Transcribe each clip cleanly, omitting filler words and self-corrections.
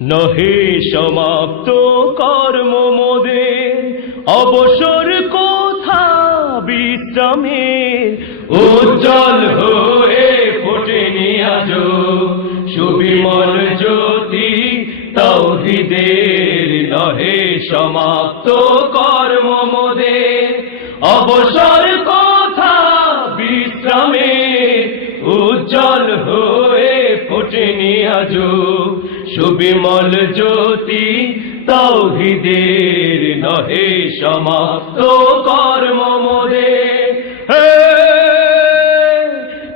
নহে সমাপ্ত কর্ম মোদের, অবসর কোথা বিশ্রামের, উজ্জ্বল হয়ে ফোটেনি আজো সুবিমল জ্যোতি তাওহীদের। নহে সমাপ্ত কর্ম মোদের, অবসর কোথা বিশ্রামের, উজ্জ্বল হয়ে ফোটেনি আজো সুবিমল জ্যোতি তাওহীদের। নহে সমাপ্ত কর্ম মোদের। হে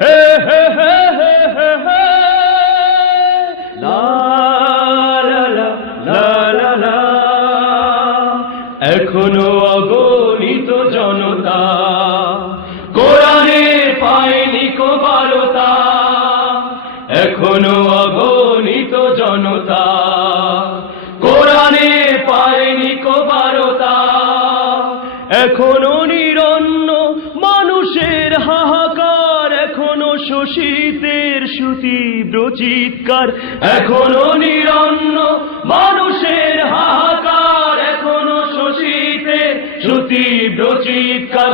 হে হে হে হে হে হে, লা লা লা লা লা লা। এখনো অগণিত জনতা কোরআনে পায়নি কোবারতা, এখনো অগণিত জনতা কোরআনে পায়নি কোবারতা। এখনো নিরন্ন মানুষের হাহাকার, এখনো শোষিতের সুতীব্র চিৎকার, এখনো নিরন্ন মানুষের হাহাকার, এখনো শোষিতের সুতীব্র চিৎকার।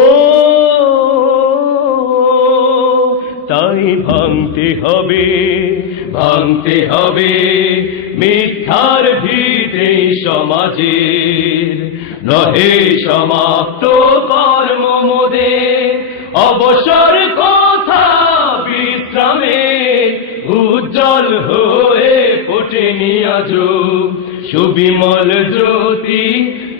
ও তাই ভাঙতে হবে, ভাঙতে হবে মিথ্যার ভিতে সমাজের। নহে সমাপ্ত কর্ম মোদের, অবসর কোথা বিশ্রামের, উজ্জ্বল হয়ে ফোটেনি আজো সুবিমল জ্যোতি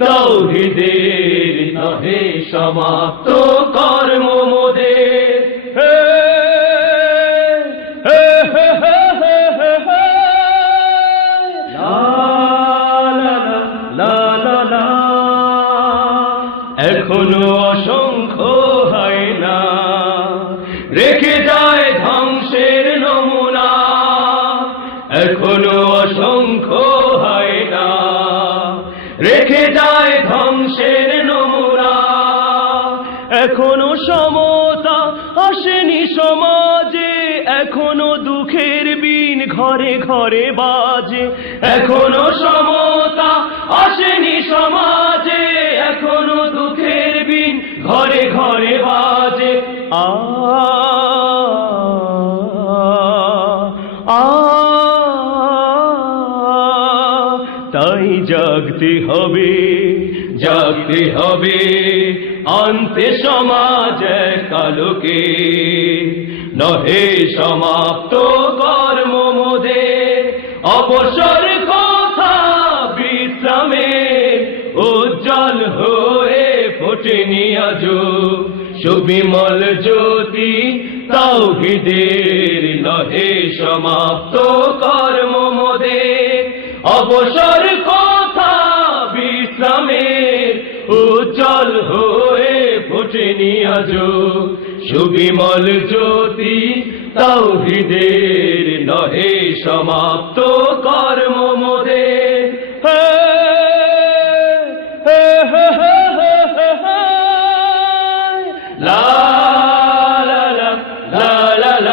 তাওহীদের। নহে সমাপ্ত কর্ম মোদের। হে হে হে হে হে হে হে, লা লা লা লা লা। এখনো অসংখ্য হয় না রেখে যায় ধ্বংসের নমুনা, এখনো অসংখ্য হয় না রেখে যায় ধ্বংসের নমুনা। এখনো সমতা আসেনি সমাজে, এখনো দুঃখের বিন ঘরে ঘরে বাজে, এখনো সমতা আসেনি সমাজে, এখনো দুঃখের বিন ঘরে ঘরে বাজে। আ আ তাই জাগতে হবে, জাগতে হবে আনতে সমাজ কালোকে। নহে সমাপ্ত কর্ম মোদের, অবসর কোথা বিশ্রামের, উজ্জ্বল হয়ে ফোটেনি আজো সুবিমল জ্যোতি তাওহীদের। নহে সমাপ্ত কর্ম মোদের, অবসর কোথা বিশ্রামের, উজ্জ্বল হয়ে ফোটেনি আজো সুবিমল জ্যোতি তাওহীদের। নহে সমাপ্ত কর্ম মোদের। হে হে হে হে হে হে হে, লা লা লা লা লা লা।